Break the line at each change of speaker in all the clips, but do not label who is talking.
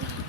참.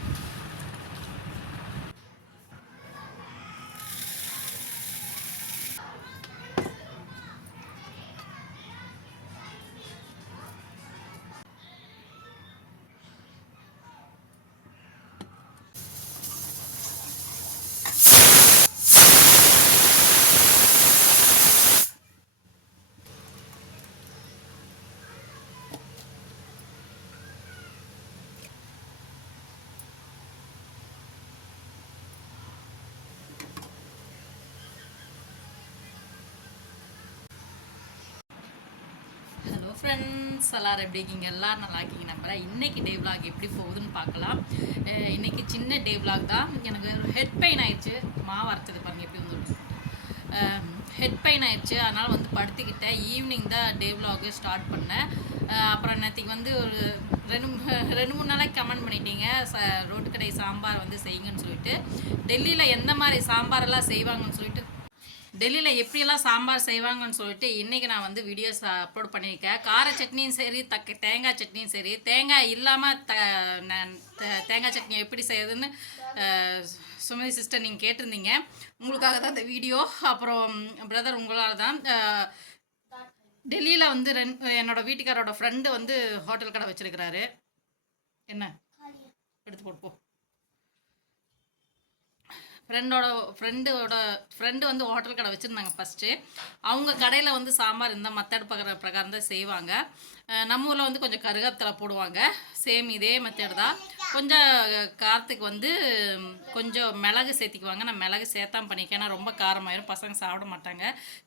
Friends எல்லாரும் எப்படி இருக்கீங்க? எல்லாரும் நல்லா இருக்கீங்க நம்புறேன் இன்னைக்கு டே vlog எப்படி போகுதுன்னு பார்க்கலாம். இன்றைக்கி இன்னைக்கு சின்ன டே vlog தான். எனக்கு ஹெட் பெயின் ஆயிடுச்சு. மாவு அரைச்சது பாருங்க எப்படி வந்து ஹெட் பெயின் ஆயிடுச்சு. அதனால் வந்து படுத்துக்கிட்டேன். ஈவினிங் தான் டே vlog ஸ்டார்ட் பண்ணேன். அப்புறம் நேற்றுக்கு வந்து ஒரு ரெண்டு ரெண்டு மூணு நாளைக்கு கமெண்ட் பண்ணிட்டீங்க. ச ரோட்டு கடை சாம்பார் வந்து செய்யுங்கன்னு சொல்லிட்டு. டெல்லியில் எந்த மாதிரி சாம்பாரெல்லாம் செய்வாங்கன்னு சொல்லிட்டு டெல்லியில் எப்படியெல்லாம் சாம்பார் செய்வாங்கன்னு சொல்லிட்டு இன்றைக்கி நான் வந்து வீடியோஸ் அப்லோட் பண்ணியிருக்கேன். கார சட்னியும் சரி தக்க தேங்காய் சட்னியும் சரி. தேங்காய் இல்லாமல் த தேங்காய் சட்னி எப்படி செய்யுதுன்னு அஹ், சுமதி சிஸ்டர் நீங்கள் கேட்டிருந்தீங்க. உங்களுக்காக தான் இந்த வீடியோ அப்புறம் பிரதர் உங்களால் தான் டெல்லியில் வந்து ரெண் என்னோட வீட்டுக்காரோட ஃப்ரெண்டு வந்து ஹோட்டல் கடை வச்சிருக்கிறாரு. என்ன? எடுத்து போட்டு போ. ஃப்ரெண்டோட ஃப்ரெண்டோட ஃப்ரெண்டு வந்து ஹோட்டல் கடை வச்சுருந்தாங்க ஃபஸ்ட்டு அவங்க கடையில் வந்து சாம்பார் இந்த மெத்தட் பகிர பிரகாரம் தான் செய்வாங்க. நம்ம ஊரில் வந்து கொஞ்சம் கருகத்தில் போடுவாங்க. சேம் இதே மெத்தட் தான். கொஞ்சம் காரத்துக்கு வந்து கொஞ்சம் மிளகு சேர்த்திக்குவாங்க. நான் மிளகு சேர்த்தாம் பண்ணிக்கேன். ஏன்னா ரொம்ப காரமாயிரும். பசங்க சாப்பிட மாட்டாங்க.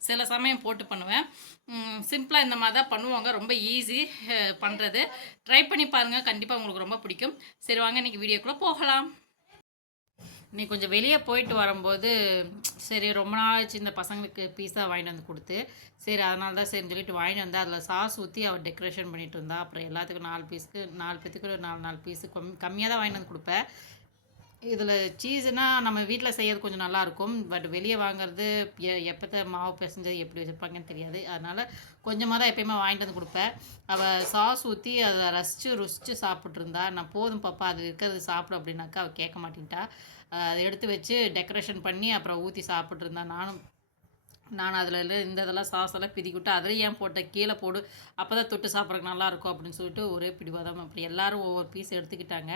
சில சமயம் போட்டு பண்ணுவேன். சிம்பிளாக இந்த மாதிரி தான் பண்ணுவாங்க. ரொம்ப ஈஸி பண்ணுறது ட்ரை பண்ணி பாருங்கள் கண்டிப்பாக உங்களுக்கு ரொம்ப பிடிக்கும். சரி வாங்க இன்றைக்கி வீடியோக்குள்ளே போகலாம். நீ கொஞ்சம் வெளியே போயிட்டு வரும்போது சரி ரொம்ப நாளாச்சு இந்த பசங்களுக்கு பீஸா வாங்கிட்டு வந்து கொடுத்து. சரி அதனால தான் சரின்னு சொல்லிட்டு வாங்கிட்டு வந்து அதில் சாஸ் ஊற்றி அவள் டெக்கரேஷன் பண்ணிட்டு இருந்தா. அப்புறம் எல்லாத்துக்கும் நாலு பீஸுக்கு நாலு பேத்துக்கு ஒரு நாலு நாலு பீஸு கம் கம்மியாக தான் வாங்கிட்டு வந்து கொடுப்பேன். இதில் சீஸ்னால் நம்ம வீட்டில் செய்யறது கொஞ்சம் நல்லாயிருக்கும் பட் வெளியே வாங்குறது எ எப்போத்த மாவு பிசைஞ்சது எப்படி வச்சுருப்பாங்கன்னு தெரியாது. அதனால் கொஞ்சமாக தான் எப்பயுமே வாங்கிட்டு வந்து கொடுப்பேன். அவள் சாஸ் ஊற்றி அதை ரசித்து ருசித்து சாப்பிட்ருந்தா நான் போதும் பாப்பா அது இருக்கிறது சாப்பிடு அப்படின்னாக்கா அவள் கேட்க மாட்டேன்ட்டா. அதை எடுத்து வச்சு டெக்கரேஷன் பண்ணி அப்புறம் ஊற்றி சாப்பிட்ருந்தா நானும் நான் அதில் இந்த இதெல்லாம் சாஸ் எல்லாம் பிதிக்கிட்டு அதில் ஏன் போட்ட கீழே போடு அப்போ தான் தொட்டு சாப்பிட்றதுக்கு நல்லாயிருக்கும் அப்படின்னு சொல்லிட்டு ஒரே பிடிவாதம். அப்படி எல்லாரும் ஒவ்வொரு பீஸ் எடுத்துக்கிட்டாங்க.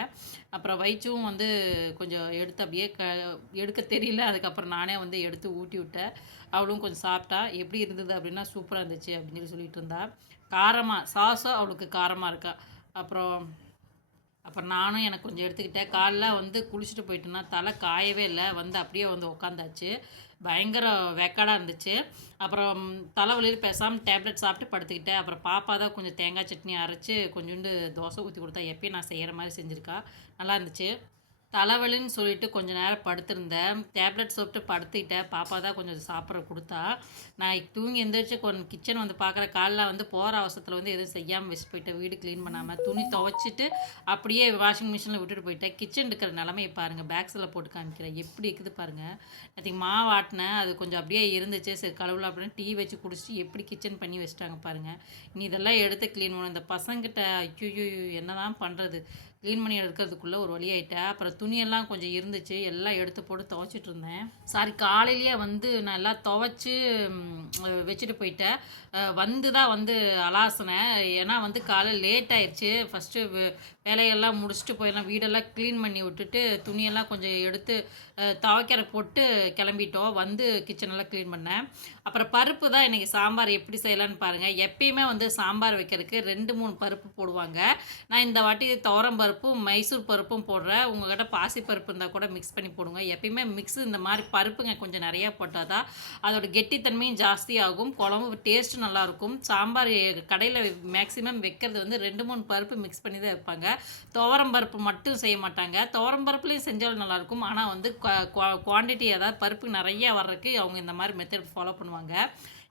அப்புறம் வயிற்றும் வந்து கொஞ்சம் எடுத்து அப்படியே க எடுக்க தெரியல. அதுக்கப்புறம் நானே வந்து எடுத்து ஊட்டி விட்டேன். அவளும் கொஞ்சம் சாப்பிட்டா எப்படி இருந்தது அப்படின்னா சூப்பராக இருந்துச்சு அப்படின்னு சொல்லி சொல்லிட்டு இருந்தா. காரமாக சாஸும் அவளுக்கு காரமாக இருக்கா. அப்புறம் அப்புறம் நானும் எனக்கு கொஞ்சம் எடுத்துக்கிட்டேன். காலைல வந்து குளிச்சுட்டு போயிட்டேன்னா தலை காயவே இல்லை. வந்து அப்படியே வந்து உக்காந்தாச்சு. பயங்கர வெக்காடாக இருந்துச்சு. அப்புறம் தலைவலியில் பேசாமல் டேப்லெட் சாப்பிட்டு படுத்துக்கிட்டேன். அப்புறம் பாப்பா தான் கொஞ்சம் தேங்காய் சட்னி அரைச்சி கொஞ்சோண்டு தோசை ஊற்றி கொடுத்தா எப்பயும் நான் செய்கிற மாதிரி செஞ்சுருக்கா. நல்லா இருந்துச்சு. தலைவலின்னு சொல்லிட்டு கொஞ்ச நேரம் படுத்திருந்தேன். டேப்லெட் சாப்பிட்டு படுத்துக்கிட்டேன். பாப்பா தான் கொஞ்சம் சாப்பிட்ற கொடுத்தா. நான் தூங்கி எந்திரிச்சு கொஞ்சம் கிச்சன் வந்து பார்க்குற காலைல வந்து போகிற அவசரத்தில் வந்து எதுவும் செய்யாமல் வச்சு போயிட்டேன். வீடு க்ளீன் பண்ணாமல் துணி துவைச்சிட்டு அப்படியே வாஷிங் மிஷினில் விட்டுட்டு போயிட்டேன். கிச்சன் இருக்கிற நிலமையை பாருங்கள் பேக்ஸில் போட்டு காமிக்கிறேன். எப்படி இருக்குது பாருங்கள் நேற்றுக்கு மாவு ஆட்டினேன். அது கொஞ்சம் அப்படியே இருந்துச்சு. சரி கழுவில் அப்படின்னு டீ வச்சு குடிச்சிட்டு எப்படி கிச்சன் பண்ணி வச்சுட்டாங்க பாருங்கள் நீ இதெல்லாம் எடுத்து க்ளீன் பண்ணணும். இந்த பசங்கிட்ட ஐயோ என்னதான் பண்ணுறது க்ளீன் பண்ணி எடுக்கிறதுக்குள்ளே ஒரு வழி ஆகிட்டேன் அப்புறம் துணியெல்லாம் கொஞ்சம் இருந்துச்சு. எல்லாம் எடுத்து போட்டு துவைச்சிட்டு இருந்தேன். சாரி காலையிலேயே வந்து நான் எல்லாம் துவைச்சி வச்சுட்டு போயிட்டேன். வந்து தான் வந்து அலாசினேன். ஏன்னா வந்து காலையில் லேட் ஆயிடுச்சு ஃபஸ்ட்டு வேலையெல்லாம் முடிச்சுட்டு போயிடலாம் வீடெல்லாம் க்ளீன் பண்ணி விட்டுட்டு துணியெல்லாம் கொஞ்சம் எடுத்து துவைக்கிற போட்டு கிளம்பிட்டோம். வந்து கிச்சனெல்லாம் க்ளீன் பண்ணேன். அப்புறம் பருப்பு தான் இன்றைக்கி சாம்பார் எப்படி செய்யலான்னு பாருங்கள் எப்பயுமே வந்து சாம்பார் வைக்கிறதுக்கு ரெண்டு மூணு பருப்பு போடுவாங்க. நான் இந்த வாட்டி துவரம் பருப்பு பருப்பும் மைசூர் பருப்பும் போடுறேன் உங்கள்கிட்ட பாசி பருப்பு இருந்தால் கூட மிக்ஸ் பண்ணி போடுங்க. எப்பயுமே மிக்ஸ் இந்த மாதிரி பருப்புங்க கொஞ்சம் நிறையா போட்டால் தான் அதோட கெட்டித்தன்மையும் ஜாஸ்தியாகும் குழம்பு டேஸ்ட்டும் நல்லாயிருக்கும் சாம்பார் கடையில் மேக்ஸிமம் வைக்கிறது வந்து ரெண்டு மூணு பருப்பு மிக்ஸ் பண்ணி தான் வைப்பாங்க. துவரம் பருப்பு மட்டும் செய்ய மாட்டாங்க. துவரம் பருப்புலேயும் செஞ்சாலும் நல்லாயிருக்கும் ஆனால் வந்து குவான்டிட்டி அதாவது பருப்பு நிறையா வர்றதுக்கு அவங்க இந்த மாதிரி மெத்தட் ஃபாலோ பண்ணுவாங்க.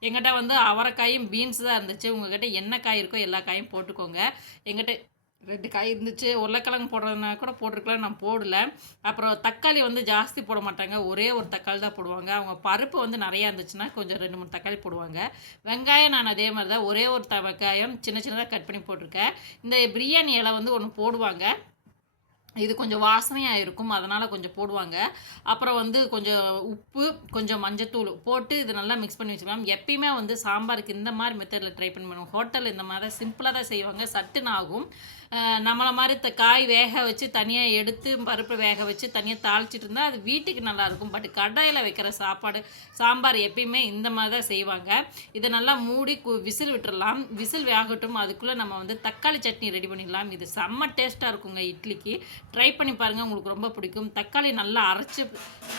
எங்கிட்ட வந்து அவரைக்காயும் பீன்ஸ் தான் இருந்துச்சு. உங்கள்கிட்ட என்ன காய் இருக்கோ எல்லா காயும் போட்டுக்கோங்க. எங்கிட்ட ரெண்டு காய் இருந்துச்சு உருளைக்கிழங்கு போடுறதுனா கூட போட்டிருக்கலாம் நான் போடல. அப்புறம் தக்காளி வந்து ஜாஸ்தி போட மாட்டாங்க ஒரே ஒரு தக்காளி தான் போடுவாங்க. அவங்க பருப்பு வந்து நிறையா இருந்துச்சுன்னா கொஞ்சம் ரெண்டு மூணு தக்காளி போடுவாங்க. வெங்காயம் நான் அதே மாதிரி தான் ஒரே ஒரு த வெங்காயம் சின்ன சின்னதாக கட் பண்ணி போட்டிருக்கேன். இந்த பிரியாணி இலை வந்து ஒன்று போடுவாங்க. இது கொஞ்சம் வாசனையாக இருக்கும் அதனால் கொஞ்சம் போடுவாங்க. அப்புறம் வந்து கொஞ்சம் உப்பு கொஞ்சம் மஞ்சத்தூள் போட்டு இது நல்லா மிக்ஸ் பண்ணி வச்சுக்கலாம். எப்பயுமே வந்து சாம்பாருக்கு இந்த மாதிரி மெத்தடில் ட்ரை பண்ணி பண்ணுவோம். ஹோட்டல் இந்த மாதிரி தான் சிம்பிளாக தான் செய்வாங்க. சட்டுன்னு ஆகும். நம்மளை மாதிரி த காய் வேக வச்சு தனியாக எடுத்து பருப்பை வேக வச்சு தனியாக தாளிச்சிட்டு இருந்தால் அது வீட்டுக்கு நல்லாயிருக்கும் பட் கடையில் வைக்கிற சாப்பாடு சாம்பார் எப்பயுமே இந்த மாதிரி தான் செய்வாங்க. இதை நல்லா மூடி கு விசில் விட்டுறலாம். விசில் வேகட்டும். அதுக்குள்ளே நம்ம வந்து தக்காளி சட்னி ரெடி பண்ணிடலாம். இது செம்ம டேஸ்ட்டாக இருக்குங்க இட்லிக்கு. ட்ரை பண்ணி பாருங்கள் உங்களுக்கு ரொம்ப பிடிக்கும். தக்காளி நல்லா அரைச்சி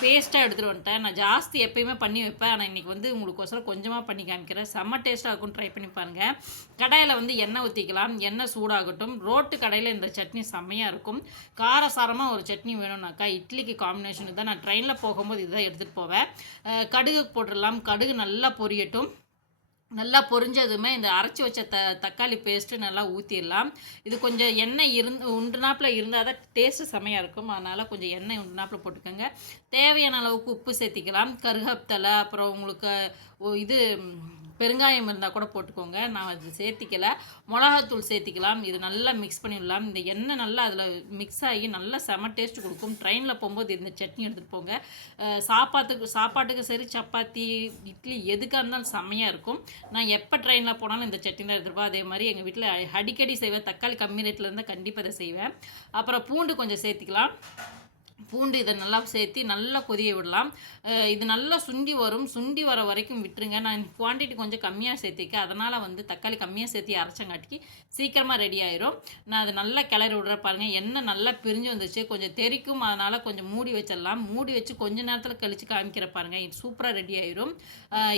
பேஸ்ட்டாக எடுத்துகிட்டு வந்துட்டேன். நான் ஜாஸ்தி எப்பயுமே பண்ணி வைப்பேன். ஆனால் இன்றைக்கி வந்து உங்களுக்கு ஒசரம் கொஞ்சமாக பண்ணி காமிக்கிறேன். செம்ம டேஸ்ட்டாக இருக்கும். ட்ரை பண்ணி பாருங்கள் கடாயில் வந்து எண்ணெய் ஊற்றிக்கலாம் எண்ணெய் சூடாகட்டும். ரோட் ரோட்டு கடையில் இந்த சட்னி செம்மையாக இருக்கும். காரசாரமாக ஒரு சட்னி வேணும்னாக்கா இட்லிக்கு காம்பினேஷனுக்கு தான் நான் ட்ரெயினில் போகும்போது இதுதான் எடுத்துகிட்டு போவேன். கடுகு போட்டுடலாம். கடுகு நல்லா பொரியட்டும். நல்லா பொரிஞ்சதுமே இந்த அரைச்சி வச்ச த தக்காளி பேஸ்ட்டு நல்லா ஊற்றிடலாம் இது கொஞ்சம் எண்ணெய் இருந்து உண்டுனாப்பில் இருந்தால் தான் டேஸ்ட்டு செமையாக இருக்கும். அதனால் கொஞ்சம் எண்ணெய் உண்டுனாப்பில் போட்டுக்கோங்க. தேவையான அளவுக்கு உப்பு சேர்த்திக்கலாம். கருகப்தலை அப்புறம் உங்களுக்கு இது பெருங்காயம் இருந்தால் கூட போட்டுக்கோங்க. நான் அது சேர்த்திக்கல. மிளகாத்தூள் சேர்த்திக்கலாம். இது நல்லா மிக்ஸ் பண்ணிடலாம். இந்த எண்ணெய் நல்லா அதில் மிக்ஸ் ஆகி நல்லா செம டேஸ்ட் கொடுக்கும். ட்ரெயினில் போகும்போது இந்த சட்னி எடுத்துகிட்டு போங்க. சாப்பாட்டுக்கு சாப்பாட்டுக்கு சரி சப்பாத்தி இட்லி எதுக்காக இருந்தாலும் செம்மையாக இருக்கும். நான் எப்போ ட்ரெயினில் போனாலும் இந்த சட்னி தான் எடுத்துருப்போம் அதே மாதிரி எங்கள் வீட்டில் அடிக்கடி செய்வேன். தக்காளி கம்மி ரேட்டில் இருந்தால் கண்டிப்பாக இதை செய்வேன். அப்புறம் பூண்டு கொஞ்சம் சேர்த்திக்கலாம். பூண்டு இதை நல்லா சேர்த்து நல்லா கொதிய விடலாம். இது நல்லா சுண்டி வரும். சுண்டி வர வரைக்கும் விட்டுருங்க. நான் குவான்டிட்டி கொஞ்சம் கம்மியாக சேர்த்திக்க அதனால் வந்து தக்காளி கம்மியாக சேர்த்தி அரைச்சங்காட்டிக்கு சீக்கிரமாக ரெடி ஆயிரும். நான் அது நல்லா கிளறி விடுற பாருங்க. எண்ணெய் நல்லா பிரிஞ்சு வந்துச்சு கொஞ்சம் தெறிக்கும் அதனால் கொஞ்சம் மூடி வச்சிடலாம். மூடி வச்சு கொஞ்ச நேரத்தில் கழிச்சு காமிக்கிற பாருங்க. இது சூப்பராக ரெடி ஆயிரும்.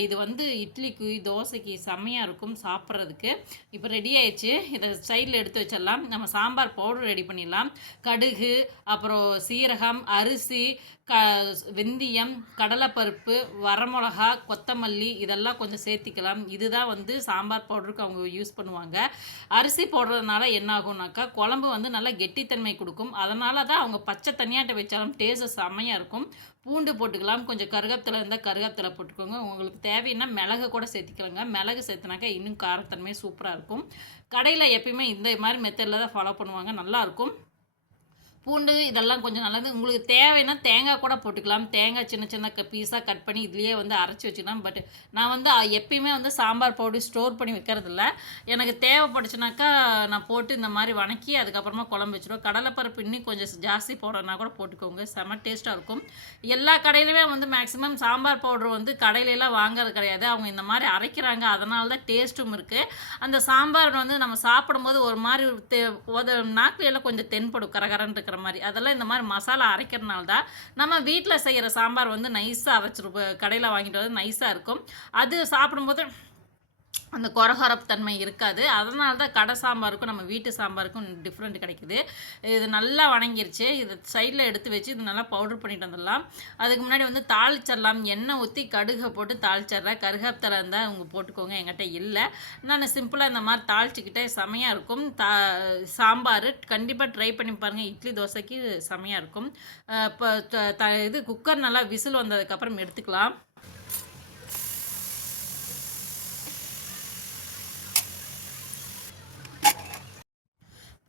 இது வந்து இட்லிக்கு தோசைக்கு செம்மையாக இருக்கும் சாப்பிட்றதுக்கு. இப்போ ரெடி ஆயிடுச்சு. இதை சைடில் எடுத்து வச்சிடலாம். நம்ம சாம்பார் பவுடர் ரெடி பண்ணிடலாம். கடுகு அப்புறம் சீரகம் அரிசி க வெந்தயம் கடலைப்பருப்பு வரமிளகா கொத்தமல்லி இதெல்லாம் கொஞ்சம் சேர்த்திக்கலாம். இதுதான் வந்து சாம்பார் பவுடருக்கு அவங்க யூஸ் பண்ணுவாங்க. அரிசி போடுறதுனால என்ன ஆகும்னாக்கா குழம்பு வந்து நல்லா கெட்டித்தன்மை கொடுக்கும். அதனால தான் அவங்க பச்சை தனியாட்ட வச்சாலும் டேஸ்ட் செம்மையாக இருக்கும். பூண்டு போட்டுக்கலாம். கொஞ்சம் கருகப்பிலை இருந்தால் கருகப்பிலை போட்டுக்கோங்க. உங்களுக்கு தேவைன்னா மிளகு கூட சேர்த்திக்கலாங்க. மிளகு சேர்த்துனாக்கா இன்னும் காரத்தன்மை சூப்பராக இருக்கும். கடையில் எப்பயுமே இந்த மாதிரி மெத்தடில் தான் ஃபாலோ பண்ணுவாங்க. நல்லாயிருக்கும் பூண்டு இதெல்லாம் கொஞ்சம் நல்லது. உங்களுக்கு தேவைன்னா தேங்காய் கூட போட்டுக்கலாம். தேங்காய் சின்ன சின்ன பீஸாக கட் பண்ணி இதுலேயே வந்து அரைச்சி வச்சுக்கலாம். பட் நான் வந்து எப்பயுமே வந்து சாம்பார் பவுடர் ஸ்டோர் பண்ணி வைக்கிறதில்ல. எனக்கு தேவைப்பட்டுச்சுனாக்கா நான் போட்டு இந்த மாதிரி வணக்கி அதுக்கப்புறமா குழம்பு வச்சிடும் கடலைப்பருப்பு இன்னும் கொஞ்சம் ஜாஸ்தி போடுறதுனா கூட போட்டுக்கோங்க. செம டேஸ்ட்டாக இருக்கும். எல்லா கடையிலுமே வந்து மேக்ஸிமம் சாம்பார் பவுடர் வந்து கடையிலலாம் வாங்குறது கிடையாது. அவங்க இந்த மாதிரி அரைக்கிறாங்க. அதனால தான் டேஸ்ட்டும் இருக்குது அந்த சாம்பார் வந்து நம்ம சாப்பிடும்போது ஒரு மாதிரி தெ நாக்கிலெல்லாம் நாக்குல எல்லாம் கொஞ்சம் தென்படும். கரகரன்னு இருக்கிற மாதிரி. அதெல்லாம் இந்த மாதிரி மசாலா அரைக்கிறனால தான் நம்ம வீட்டில் செய்கிற சாம்பார் வந்து நைஸாக அரைச்சிருப்போம். கடையில் வாங்கிட்டு வந்து நைஸாக இருக்கும். அது சாப்பிடும்போது அந்த கொரகரப்பு தன்மை இருக்காது. அதனால தான் கடை சாம்பாருக்கும் நம்ம வீட்டு சாம்பாருக்கும் டிஃப்ரெண்ட் கிடைக்குது. இது நல்லா வணங்கிருச்சு. இது சைடில் எடுத்து வச்சு இது நல்லா பவுடர் பண்ணிட்டு வந்துடலாம். அதுக்கு முன்னாடி வந்து தாளிச்சிடலாம். எண்ணெய் ஊற்றி கடுகை போட்டு தாளிச்சிட்றேன். கருகத்தலை இருந்தால் அவங்க போட்டுக்கோங்க. என்கிட்ட இல்லை. நான் சிம்பிளாக இந்த மாதிரி தாளிச்சிக்கிட்டே செமையாக இருக்கும். தா சாம்பார் கண்டிப்பாக ட்ரை பண்ணி பாருங்கள் இட்லி தோசைக்கு செமையாக இருக்கும். இப்போ த இது குக்கர் நல்லா விசில் வந்ததுக்கப்புறம் எடுத்துக்கலாம்.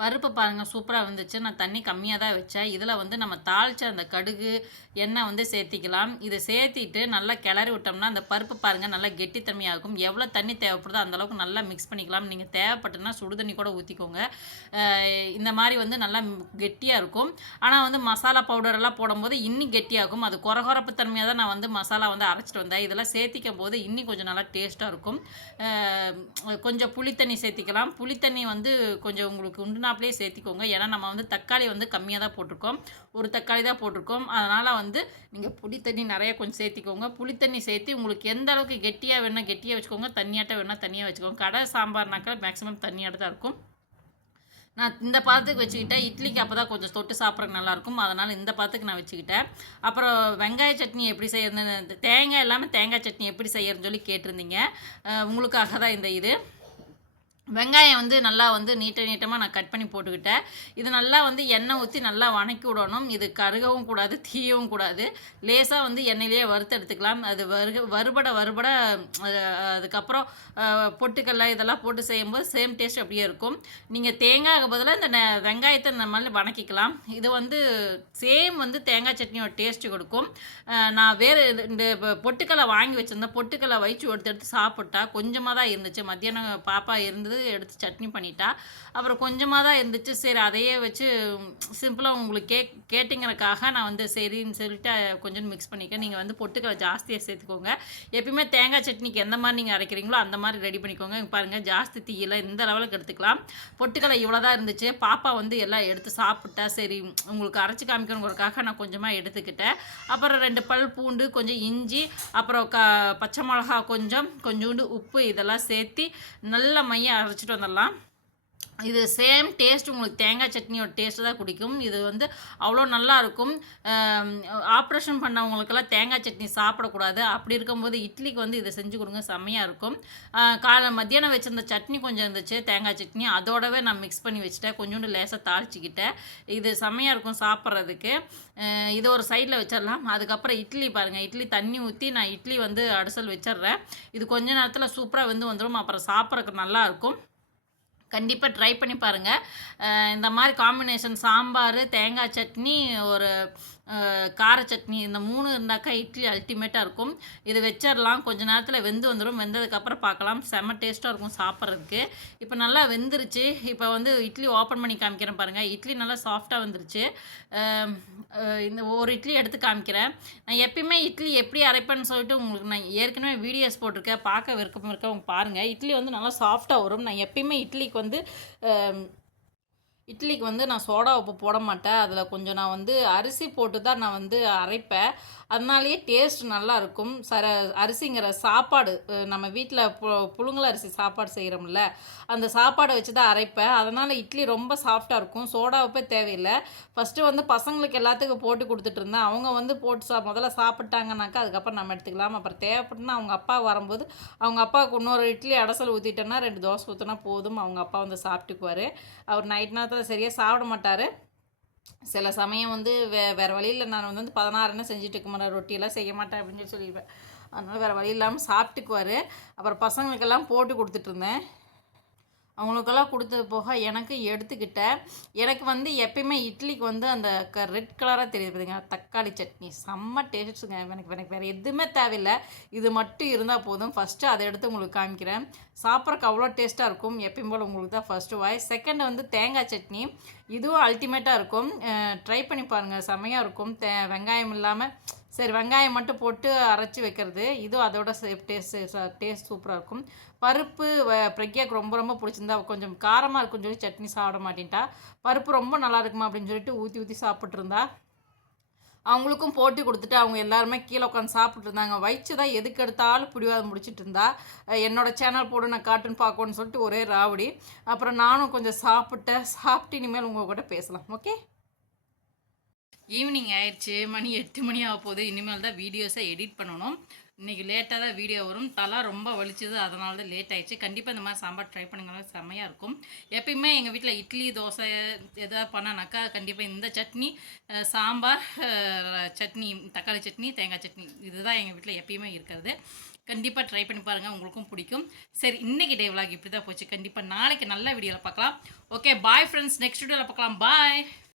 பருப்பு பாருங்கள் சூப்பராக வந்துச்சு. நான் தண்ணி கம்மியாக தான் வச்சேன். இதில் வந்து நம்ம தாளித்த அந்த கடுகு எண்ணெய் வந்து சேர்த்திக்கலாம். இதை சேர்த்திட்டு நல்லா கிளறி விட்டோம்னா அந்த பருப்பு பாருங்கள் நல்லா கெட்டித்தன்மையாகும். எவ்வளோ தண்ணி தேவைப்படுதோ அந்த அளவுக்கு நல்லா மிக்ஸ் பண்ணிக்கலாம். நீங்கள் தேவைப்பட்டுனா சுடு தண்ணி கூட ஊற்றிக்கோங்க இந்த மாதிரி வந்து நல்லா கெட்டியாக இருக்கும். ஆனால் வந்து மசாலா பவுடரெல்லாம் போடும்போது இன்னும் கெட்டியாகும். அது குறகுறப்பு தன்மையாக தான் நான் வந்து மசாலா வந்து அரைச்சிட்டு வந்தேன். இதெல்லாம் சேர்த்திக்கும் போது இன்னும் கொஞ்சம் நல்லா டேஸ்ட்டாக இருக்கும். கொஞ்சம் புளித்தண்ணி சேர்த்திக்கலாம். புளித்தண்ணி வந்து கொஞ்சம் உங்களுக்கு உண்டுனாப்லேயே சேர்த்திக்கோங்க. ஏன்னா நம்ம வந்து தக்காளி வந்து கம்மியாக தான் போட்டிருக்கோம். ஒரு தக்காளி தான் போட்டிருக்கோம். அதனால் வந்து நீங்கள் புளி தண்ணி நிறைய கொஞ்சம் சேர்த்திக்கோங்க. புளி தண்ணி சேர்த்து உங்களுக்கு எந்த அளவுக்கு கெட்டியாக வேணால் கெட்டியாக வச்சுக்கோங்க. தண்ணியாட்ட வேணால் தண்ணியாக வச்சுக்கோங்க. கடை சாம்பார்னாக்கா மேக்ஸிமம் தண்ணியாட்ட தான் இருக்கும். நான் இந்த பாத்துக்கு வச்சுக்கிட்டேன். இட்லிக்கு அப்போ தான் கொஞ்சம் தொட்டு சாப்பிட்றதுக்கு நல்லாயிருக்கும் அதனால் இந்த பாத்துக்கு நான் வச்சுக்கிட்டேன். அப்புறம் வெங்காய சட்னி எப்படி செய்யறது தேங்காய் இல்லாமல் தேங்காய் சட்னி எப்படி செய்யறதுன்னு சொல்லி கேட்டிருந்தீங்க. உங்களுக்காக தான் இந்த இது. வெங்காயம் வந்து நல்லா வந்து நீட்ட நீட்டமாக நான் கட் பண்ணி போட்டுக்கிட்டேன். இது நல்லா வந்து எண்ணெய் ஊற்றி நல்லா வணக்கி விடணும். இது கருகவும் கூடாது தீயவும் கூடாது. லேசாக வந்து எண்ணெயிலேயே வறுத்து எடுத்துக்கலாம். அது வறுக வறுபட வறுபட அதுக்கப்புறம் பொட்டுக்கல்ல இதெல்லாம் போட்டு செய்யும்போது சேம் டேஸ்ட் அப்படியே இருக்கும். நீங்கள் தேங்காய்க்கு பதிலாக இந்த வெங்காயத்தை இந்த மாதிரி வணக்கிக்கலாம். இது வந்து சேம் வந்து தேங்காய் சட்னியோட டேஸ்ட்டு கொடுக்கும். நான் வேறு இது- இந்த பொட்டுக்கல்லை பொட்டுக்கடலை வாங்கி வச்சுருந்தேன். பொட்டுக்கடலை வயிற்று எடுத்து எடுத்து சாப்பிட்டா கொஞ்சமாக தான் இருந்துச்சு. மத்தியானம் பாப்பா இருந்தது எடுத்து சட்னி பண்ணிட்டா அப்புறம் கொஞ்சமாக தான் இருந்துச்சு. சரி அதையே வச்சு சிம்பிளாக உங்களுக்கு கே கேட்டிங்கிறக்காக நான் வந்து சரின்னு சொல்லிட்டு கொஞ்சம் மிக்ஸ் பண்ணிக்க நீங்கள் வந்து பொட்டுக்கடலை ஜாஸ்தியாக சேர்த்துக்கோங்க. எப்பயுமே தேங்காய் சட்னிக்கு எந்த மாதிரி நீங்கள் அரைக்கிறீங்களோ அந்த மாதிரி ரெடி பண்ணிக்கோங்க. பாருங்கள் ஜாஸ்தி தீயில இந்த லெவலுக்கு எடுத்துக்கலாம். பொட்டுக்கடலை இவ்வளோ தான் இருந்துச்சு. பாப்பா வந்து எல்லாம் எடுத்து சாப்பிட்டா சரி உங்களுக்கு அரைச்சி காமிக்கணுங்கிறதுக்காக நான் கொஞ்சமாக எடுத்துக்கிட்டேன். அப்புறம் ரெண்டு பல் பூண்டு கொஞ்சம் இஞ்சி அப்புறம் க பச்சை மிளகா கொஞ்சம் கொஞ்சோண்டு உப்பு இதெல்லாம் சேர்த்து நல்ல மையம் அரைச்சிட்டு வந்துடலாம். இது சேம் டேஸ்ட் உங்களுக்கு தேங்காய் சட்னியோட டேஸ்ட்டு தான் குடிக்கும். இது வந்து அவ்வளோ நல்லாயிருக்கும் ஆப்ரேஷன் பண்ணவங்களுக்கெல்லாம் தேங்காய் சட்னி சாப்பிடக்கூடாது. அப்படி இருக்கும்போது இட்லிக்கு வந்து இதை செஞ்சு கொடுங்க செம்மையாக இருக்கும். காலை மத்தியானம் வச்சிருந்த சட்னி கொஞ்சம் இருந்துச்சு தேங்காய் சட்னி. அதோடவே நான் மிக்ஸ் பண்ணி வச்சுட்டேன். கொஞ்சோண்டு லேசாக தாளிச்சிக்கிட்டேன். இது செம்மையாக இருக்கும் சாப்பிட்றதுக்கு. இதை இது ஒரு சைடில் வச்சிடலாம் அதுக்கப்புறம் இட்லி பாருங்கள் இட்லி தண்ணி ஊற்றி நான் இட்லி வந்து அடிசல் வச்சிடுறேன் இது கொஞ்ச நேரத்தில் சூப்பராக வந்து வந்துடும் அப்புறம் சாப்பிட்றதுக்கு நல்லாயிருக்கும் கண்டிப்பாக ட்ரை பண்ணி பாருங்கள் இந்த மாதிரி காம்பினேஷன் சாம்பார் தேங்காய் சட்னி ஒரு கார சட்னி இந்த மூணு இருந்தாக்கா இட்லி அல்டிமேட்டாக இருக்கும். இது வச்சிடலாம் கொஞ்ச நேரத்தில் வெந்து வந்துடும் வெந்ததுக்கப்புறம் பார்க்கலாம் செம்ம டேஸ்ட்டாக இருக்கும் சாப்பிட்றதுக்கு. இப்போ நல்லா வெந்துருச்சு. இப்போ வந்து இட்லி ஓப்பன் பண்ணி காமிக்கிறேன் பாருங்கள் இட்லி நல்லா சாஃப்டாக வந்துருச்சு. இந்த ஒரு இட்லி எடுத்து காமிக்கிறேன். நான் எப்பயுமே இட்லி எப்படி அரைப்பேன்னு சொல்லிட்டு உங்களுக்கு நான் ஏற்கனவே வீடியோஸ் போட்டிருக்கேன். பார்க்க விருப்பம் இருக்கவங்க பாருங்கள் இட்லி வந்து நல்லா சாஃப்டாக வரும். நான் எப்பயுமே இட்லிக்கு வந்து இட்லிக்கு வந்து நான் சோடா உப்பு போட மாட்டேன். அதில் கொஞ்சம் நான் வந்து அரிசி போட்டு தான் நான் வந்து அரைப்பேன். அதனாலேயே டேஸ்ட் நல்லா இருக்கும். சர அரிசிங்கிற சாப்பாடு நம்ம வீட்டில் பு புழுங்கல் அரிசி சாப்பாடு செய்கிறோம்ல அந்த சாப்பாடை வச்சு தான் அரைப்பேன் அதனால் இட்லி ரொம்ப சாஃப்டாக இருக்கும். சோடா தேவையில்லை. ஃபஸ்ட்டு வந்து பசங்களுக்கு எல்லாத்துக்கும் போட்டு கொடுத்துட்டு இருந்தேன். அவங்க வந்து போட்டு சா முதல்ல சாப்பிட்டாங்கனாக்கா அதுக்கப்புறம் நம்ம எடுத்துக்கலாம். அப்புறம் தேவைப்பட்டுனா அவங்க அப்பா வரும்போது அவங்க அப்பாவுக்கு இன்னொரு இட்லி அடசல் ஊற்றிட்டேன்னா ரெண்டு தோசை ஊற்றினா போதும். அவங்க அப்பா வந்து சாப்பிட்டுக்குவார். அவர் நைட் நேரத்தில் சரியாக சாப்பிட மாட்டார். சில சமயம் வந்து வே வேறு வழியில் நான் வந்து பதினாறுன்னு செஞ்சுட்டு இருக்க மாட்டேன். ரொட்டியெல்லாம் செய்ய மாட்டேன் அப்படின்னு சொல்லி சொல்லிடுவேன். அதனால் வேறு வழி இல்லாமல் சாப்பிட்டுக்குவார். அப்புறம் பசங்களுக்கெல்லாம் போட்டு கொடுத்துட்ருந்தேன் அவங்களுக்கெல்லாம் கொடுத்தது போக எனக்கு எடுத்துக்கிட்டேன். எனக்கு வந்து எப்பயுமே இட்லிக்கு வந்து அந்த க ரெட் கலராக தெரியுது பார்த்திங்க தக்காளி சட்னி. செம்ம டேஸ்ட்டுங்க எனக்கு எனக்கு வேறு எதுவுமே தேவையில்லை. இது மட்டும் இருந்தால் போதும். ஃபஸ்ட்டு அதை எடுத்து உங்களுக்கு காமிக்கிறேன். சாப்பிட்றக்கு அவ்வளோ டேஸ்ட்டாக இருக்கும். எப்பயும் போல் உங்களுக்கு தான் ஃபஸ்ட்டு வாய் செகண்ட் வந்து தேங்காய் சட்னி. இதுவும் அல்டிமேட்டாக இருக்கும். ட்ரை பண்ணி பாருங்கள் செம்மையாக இருக்கும். தே வெங்காயம் இல்லாமல் சரி வெங்காயம் மட்டும் போட்டு அரைச்சி வைக்கிறது. இதுவும் அதோட டேஸ்ட் டேஸ்ட் சூப்பராக இருக்கும். பருப்பு வ- பிரக்யாக்கு ரொம்ப ரொம்ப பிடிச்சிருந்தா கொஞ்சம் காரமாக இருக்கும்னு சொல்லி சட்னி சாப்பிட மாட்டேன்ட்டா. பருப்பு ரொம்ப நல்லா இருக்குமா அப்படின்னு சொல்லிட்டு ஊற்றி ஊற்றி சாப்பிட்ருந்தா அவங்களுக்கும் போட்டி கொடுத்துட்டு அவங்க எல்லாருமே கீழே உட்காந்து சாப்பிட்டு இருந்தாங்க வயிற்று தான் எதுக்கு எடுத்தாலும் பிடிவாதம் முடிச்சிட்டு இருந்தா என்னோட சேனல் போடு நான் கார்ட்டூன் பார்க்கணும்னு சொல்லிட்டு ஒரே ராவடி. அப்புறம் நானும் கொஞ்சம் சாப்பிட்டேன். சாப்பிட்டு இனிமேல் உங்கள் கூட பேசலாம். ஓகே? ஈவினிங் ஆயிடுச்சு. மணி எட்டு மணி ஆக போகுது. இனிமேல் தான் வீடியோஸை எடிட் பண்ணணும். இன்றைக்கி லேட்டாக தான் வீடியோ வரும். தலை ரொம்ப வலிச்சது. அதனால தான் லேட் ஆயிடுச்சு. கண்டிப்பாக இந்த மாதிரி சாம்பார் ட்ரை பண்ணுங்க. செம்மையாக இருக்கும். எப்பயுமே எங்கள் வீட்டில் இட்லி தோசை எதாவது பண்ணனாக்கா கண்டிப்பாக இந்த சட்னி சாம்பார் சட்னி தக்காளி சட்னி தேங்காய் சட்னி. இதுதான் எங்கள் வீட்டில் எப்பயுமே இருக்கிறது. கண்டிப்பாக ட்ரை பண்ணி பாருங்கள் உங்களுக்கும் பிடிக்கும். சரி இன்னைக்கு டே விளாக் இப்படி தான் போச்சு. கண்டிப்பாக நாளைக்கு நல்ல வீடியோவில் பார்க்கலாம். ஓகே பாய் ஃப்ரெண்ட்ஸ் நெக்ஸ்ட் வீடியோவில் பார்க்கலாம். பாய்